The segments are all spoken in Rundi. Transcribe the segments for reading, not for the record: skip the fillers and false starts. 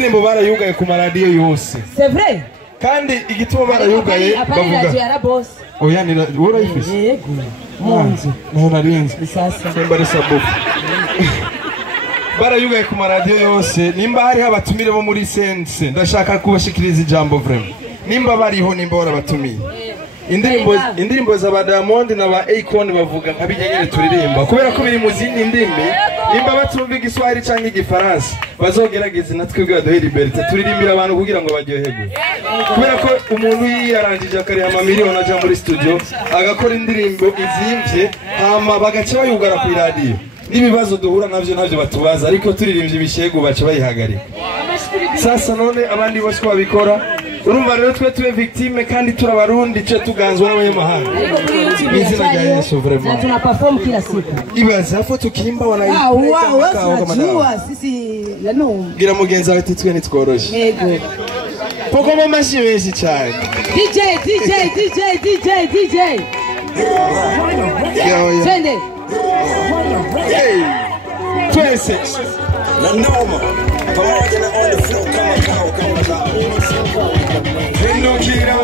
Nimbo barayugaye ku maradiyo yose. C'est vrai? Kandi igituma barayugaye bavuga. Oya ni urayifise. Yego. Munzu. Naho narinze. Sasa. Semba resabu. Barayugaye ku maradiyo yose. Nimba hari abatumire bo muri sense. Ndashaka kubashikiriza ijambo vraiment. Nimba bariho nimba barabatumiye. Indirimbo za Diamond na ba Akon bavuga nkabijyanye turirimba kubera ko biri mu zindi ndimi nimba batumva igiswahili cyangwa igifaransa bazogerageza natwe bwaduhe liberté turirimbira abantu kugira ngo baryoherwe kubera ko umuntu yiyarangije akari amamiliyoni aja muri studio agakora indirimbo izimvye hama bagace bayugara ku radio n'ibibazo duhura navyo batubaza ariko turirimbye ibishego bace bayihagarika sasa none abandi bose babikora urumva rero twe tuwe victime kandi turabarundi cyo tuganzwa n'abanyamahanga bizina rya Yesu vraiment tuna perform kila siku ibaza hapo tukimba wanajua sisi yano gira mugenzi wawe titwe nitworoshe yego poko mama shiweshi cyane DJ twende twese na noma pamoja na on the floor kama Hendokira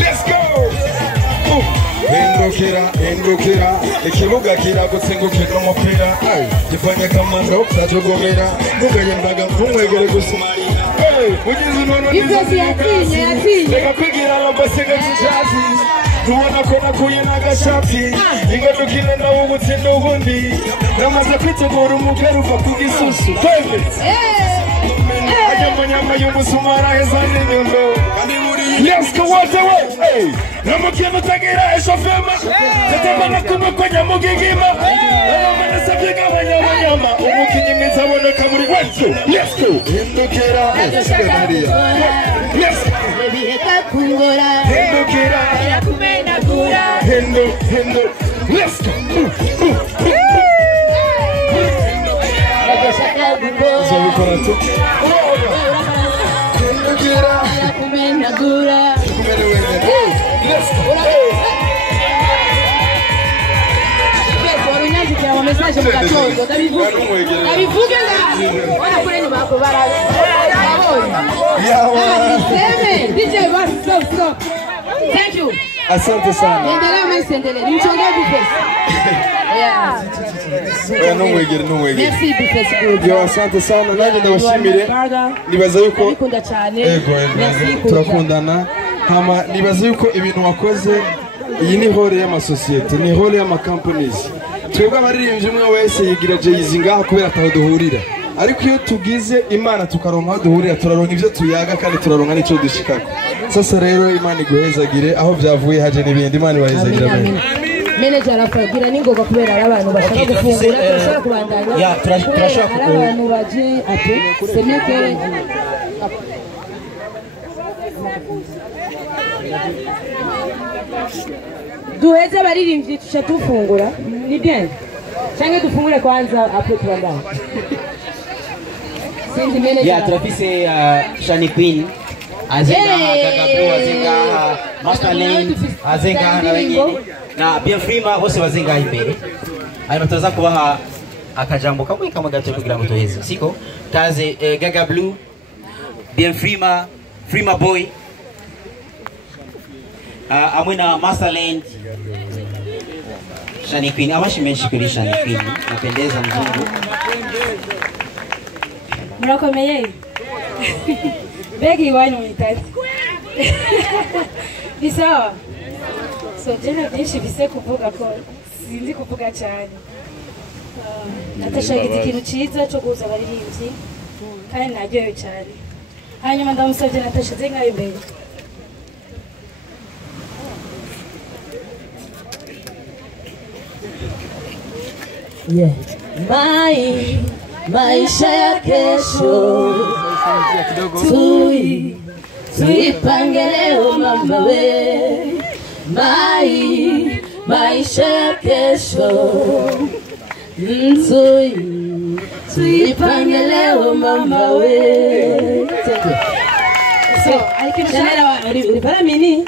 let's go. Endokera ikibuga kiragutengukira umupira gifanye kamando cyajogomera ugayembaga kumwegere gusumarira ugize nono yatinye reka kwigira abasega cy'ijasi tubona ko nakuye n'agashati ingadukine nawo gutsinda ubundi namaze kwitegura umugero uva ku gisusu twembe ajya mu nyama y'umusumara heza n'inyundo yes go what the way hey namukino utagira eshofema tetebana kumukanya mugigima namana sabyiga abanyama umukinyi mwiza aboneka muri wenzu let's go hindukira yes biheka kungora hindukira kumenagura hindo let's go agashaka gukora zabikora tu hindukira kumenagura message mu gatondo ndabivuga wana kule ni bako baraza DJ was stop thank you asante sana endelea msendele nimchongea bifesi numwegere merci bifesi good yo asante sana nanjye ndabashimire nibaza yuko bikunda cyane merci turakundana hama nibaza yuko ibintu wakoze iyi ni hole y'amasosiyete ni hole y'amacompanies twebwe abaririmbyi umwe wese yigira Jay-Z ngaha kubera ataho duhurira ariko iyo tugize Imana tukaronka aho duhurira turaronka ibyo tuyaga kandi turaronka n'icyo dushikako sasa rero Imana iguhezagire aho byavuye haje n'ibindi Imana ibahezagira manager arafagira ningoga kubera ari abantu bashaka gufungura turashaka kubandanya turashaka abantu baje ate semeke duheze abaririmbyi tusha tufungura ni bien change dufungure kwanza hapo tuandane sindi manager turafise Shani Queen azenga Gaga azenga Masterland azenga na wengine na Bienfrima bose bazenga imbere ayo tutaza kubaha akajambo kamwe kama gato kugira ngo tuheze siko kaze Gaga Blue Bienfrima Frima Boy amwe na Masterland Shani Queen amashi menshi kuri Shani Queen napendeza mzungu murakomeye begi wanyu mitatu bisawa so jena byinshi bise kuvuga ko sinzi kuvuga cyane natashaka ikintu cyiza cyo guza abaririmbyi kandi naryohewe cyane hanyuma ndamusabye natashize nka imbere yeah maisha ya kesho tuipange leo mama we maisha ya kesho nzuri tuipange leo mama we. So, ulipata mini?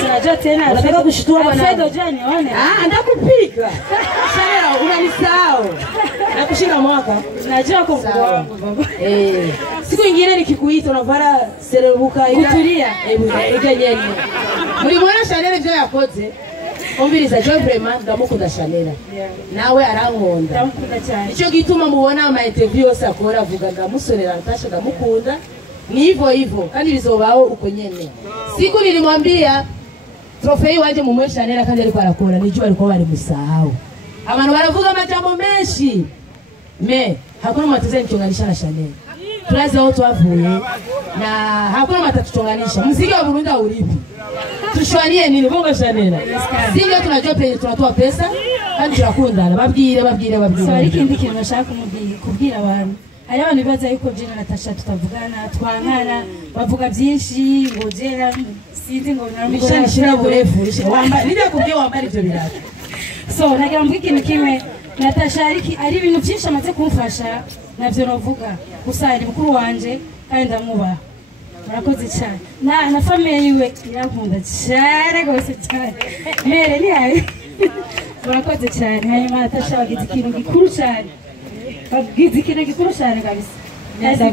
Sinajua tena. Unataka kushtua bwana? Alfredo jani aone. Ndakupiga. Sasa unanisahau. Nakushika mwaka. Najua kwa mkuu wangu baba. Siku nyingine nikikuita unavara serebuka ila kutulia. Ikajenye. Mulimwana Chanel byo yakoze. Ombiriza Joy Breman ndamukunda Chanel. Nawe arankunda. Ndamukunda cyane. Icyo gituma mubona ama interview yose akora avuga ndamusorera Natasha ndamukunda. Ni hivyo kandi bizobaho uko nyene. Siku nilimwambia trofei waje mumwe Chanel kandi alikuwa arakora nijua alikuwa bari musahau. Abantu baravuga amajambo menshi. Hakuna matatizo nichonganisha na Chanel. Tunaanza wote wavuye na hakuna matatuchonganisha. Muziki wa Burundi ulipi. Tushwanie nini bongo Chanel? Singa tunajua tunatoa pesa kandi turakundana. Babwire. So ikindi kintu bashaka kubwira abantu. Hari abantu bibaza yuko je na Natasha tutavugana twankana bavuga byinshi ngo je sinzi ngo naramukora shira burefu wamba nibyo kubye wambara ibyo birata. So nagira mbwira ikintu kimwe Natasha ari ibintu byinshi amaze kumfasha navyo novuga gusa ari mukuru wanje kandi ndamubaha. Murakoze cyane. Na family yiwe irankunda cyane gose cyane. Mere ni hayi. Murakoze cyane. Hanyuma Natasha bagize ikintu gikuru cyane. Bagize ikintu gikuru cyane kabisa. Merci.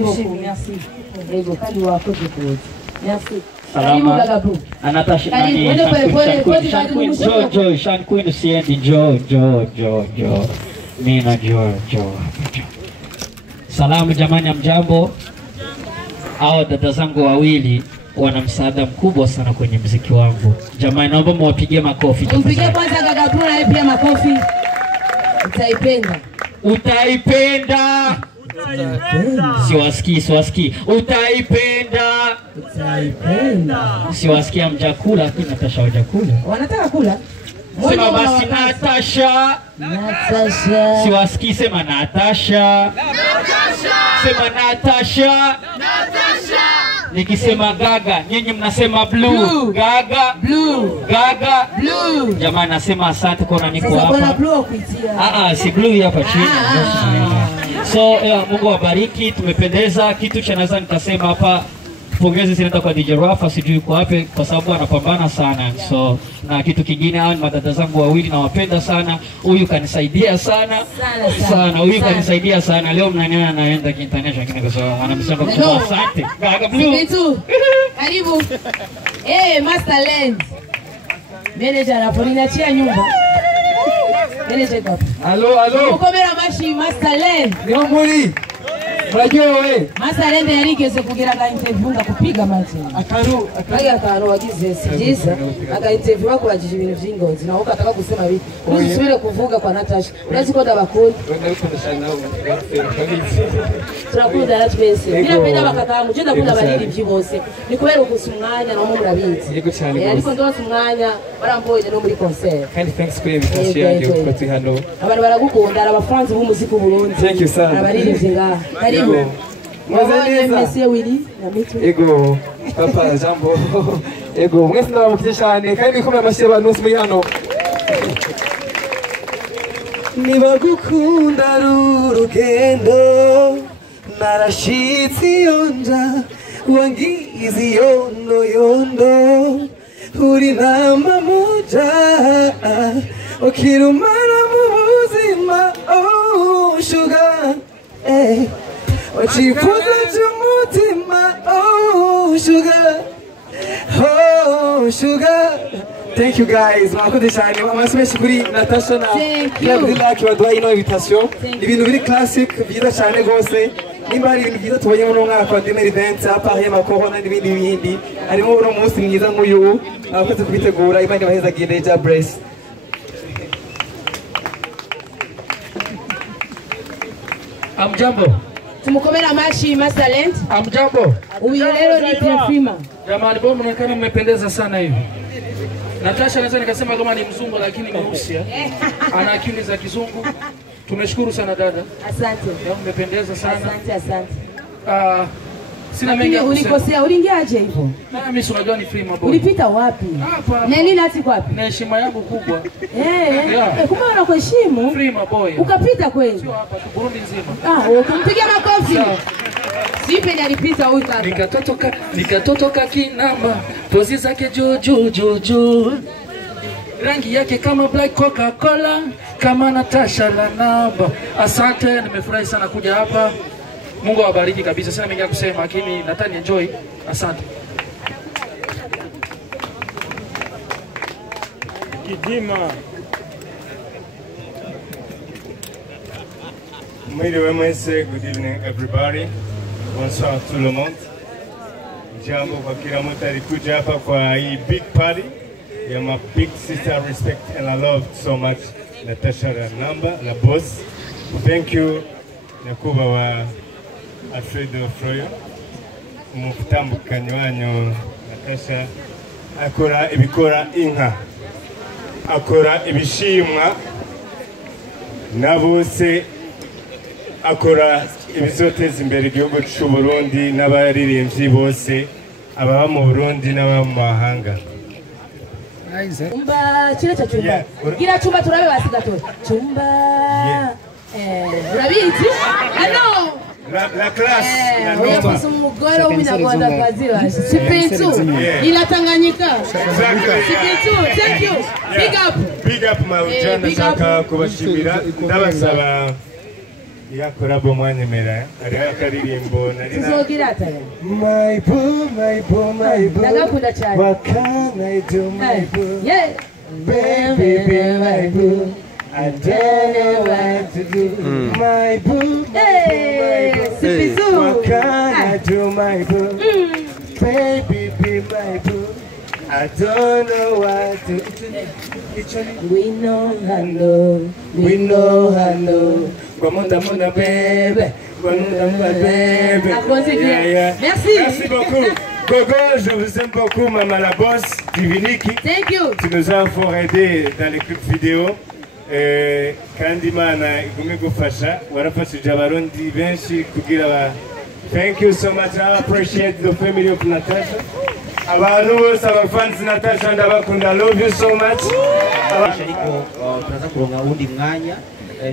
Ego kandi wakoze kuza. Merci. Salama. Natasha nani? Sean Queen usiendi jo. Nina jo. Salamu jamani, amjambo. Hao dada zangu wawili wana msaada mkubwa sana kwenye muziki wangu. Jamani, naomba muwapigie makofi. Mpigie kwanza Gaga Blue na pia makofi. Utaipenda. Siwasikii. Utaipenda. Siwasikia mjakula, lakini Natasha hujakula. Wanataka kula? Sema basi Natasha. Siwasikii, sema Natasha. Sema Natasha. Nikisema Gaga, nyinyi mnasema Blue. Gaga. Jamani, nasema asante kwa niko hapa. Si Blue hapa chini. So Mungu awabariki, tumependeza. Kitu cha naweza nikasema hapa, pongezi zinaenda kwa DJ Rafa, sijui yuko wapi kwa sababu anapambana sana. So na kitu kingine, hao ni madada zangu wawili na wapenda sana. Huyu kanisaidia sana. Huyu kanisaidia sana. Leo mnaniona naenda international kingine kwa sababu anamsema kwa asante. Gaga Blue. Karibu. Master Land. Manager hapo ninachia nyumba. Manager hapo. Hello. Ukomera mashi Master Land. Ndio muri. Unajua wewe? Master Land yarigeze kugira ga interview kupiga machi. Akaru wagize sijiza. Aka interview wako wajije ibintu by'ingozi. Naho kataka gusema bibi. Usubire kuvuga kwa Natasha. Urazi ko ndabakunda. Turakunda na twese. Bila penda bakatamu. Je ndakunda bariri byibose. Ni kubera ugusa umwanya no murabizi. Ariko ndose umwanya baramboye no muri concert. Kandi thanks for invitation yanjye uko turi hano. Abantu baragukunda, abafanzi b'umuziki Burundi. Thank you sana. Abaririmbyi ngaha. Karibu. Mwese Willy na Mitwe. Ego. Papa Jambo. Ego, mwese ndabamukije cyane kandi bikomeye amashyi abantu muri hano. Nibagukunda rurugendo narashitsi yonja wangizi yondo uri namba moja ukirumara mu buzima sugar wachifuza cy'umutima sugar. Thank you guys. Mwakoze cyane. Amasmeshi kuri Natasha na Gabriela kibaduha ino invitation. Ibintu biri classic byiza cyane gose. Nimba hari ibintu byiza tubonye mu mwaka wa Demel Events hapa hema corona n'ibindi. Harimo uno munsi mwiza nk'uyu. Abakoze kubitegura Imana baheza Gineja Brace. Amjambo. Tumukomera amashi Master Land. Amjambo. Huyu leo ni Prima. Jamani, bwana mnaonekana mmependeza sana hivi. Natasha naweza nikasema kama ni mzungu lakini mweusi. Ana akili za kizungu. Tumeshukuru sana dada. Asante. Leo mmependeza sana. Asante. Sina mengi ya kusema. Ulikosea, uliingiaje hivyo? Mimi si unajua ni free maboy. Ulipita wapi? Hapa. Nani nati wapi? Na heshima yangu kubwa. Kumbe unakuheshimu. Free maboy. Ukapita kweli? Sio hapa, Burundi nzima. Ukimpigia makofi. Sipe ni alipita huyu kaka. Nikatotoka kinamba, pozi zake juu. Rangi yake kama Black Coca-Cola, kama Natasha Lanaba. Asante, nimefurahi sana kuja hapa. Mungu awabariki kabisa. Sina mengi ya kusema lakini nataka enjoy. Asante. Kidima. Mwiriwe mwese, good evening everybody. Bonsoir tout le monde. Jambo kwa kila mtu alikuja hapa kwa hii big party. Yeah, my big sister, respect and I love so much Natasha Lanaba, la boss. Thank you, Nakuba wa Alfredo Froyo. Umutambukanyi wanyu Natasha akora ibikora inka, akora ibishimwa, na bose akora ibizoteza imbere igihugu cy'u Burundi n'abaririmbyi bose ababa mu Burundi n'ababa mu mahanga. Chumba kile cha chumba. Kila chumba turabe basi gato. Chumba. Urabizi? Ano. La classe. Huyo kwa umugore w'umunyarwanda kazi waje. Sipenzu. Ila Tanganyika. Sipenzu. Thank you. Big up. Big up Maujana, ndashaka kubashimira ndabasaba yakora bo mwanyemera ari akaririmbo nari tuzogira ataya my boo ndagakunda cyane what can I do my boo yeah baby my boo I don't know what to do my boo what can I do my boo baby be my boo I don't know what to do. We know hello, we know hello. Mona bébé, bébé. Merci. Merci beaucoup. Gogo, je vous aime beaucoup, Maman la boss, Diviniki. Thank you. Tu nous as fort aidé dans les clips vidéo. Kandi mana igume gufasha, warafashije abarundi benshi kugira ba. Thank you so much. I appreciate the family of Natasha. Abantu bose abafans Natasha ndabakunda. Love you so much. Ariko turaza kuronka undi mwanya.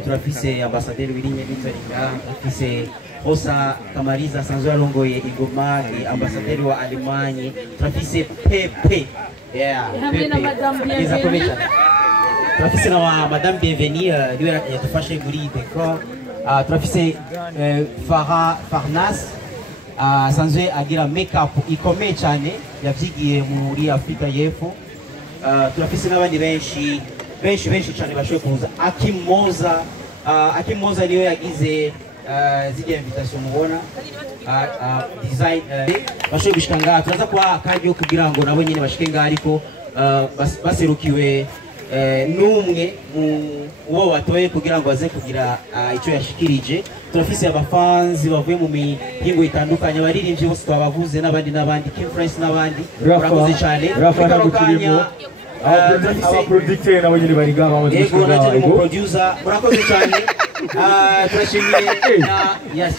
Turafise ambasaderi wirinye n'inzaringa, turafise Rosa Kamariza sanzwe arongoye ingoma, ni ambasaderi wa Alemanye, turafise Pepe. Yeah. Hamwe na Madame Bienvenue. Turafise na Madame Bienvenue niwe yatufashe muri decor. Turafise Farnas sanzwe agira makeup ikomeye cyane yavyigiye muri Afrika y'Epfo. Turafise n'abandi benshi cyane bashoboye kuza. Akimoza niyo yagize zijya invitation mubona design bashoboye gushika ngaha. Turaza kwa kandi kugira ngo nabo nyine bashike ngaha ariko baserukiwe n'umwe uwo watoye kugira ngo aze kugira icyo yashikirije. Turafise abafanzi bavuye mu mihingo itandukanye, abaririmbyi bose twabavuze n'abandi Kim Price n'abandi murakoze cyane. Abaproducteur nabo nyine bari ngaha bamaze gushika. Yego, naje mu producer murakoze cyane. Turashimiye na yes.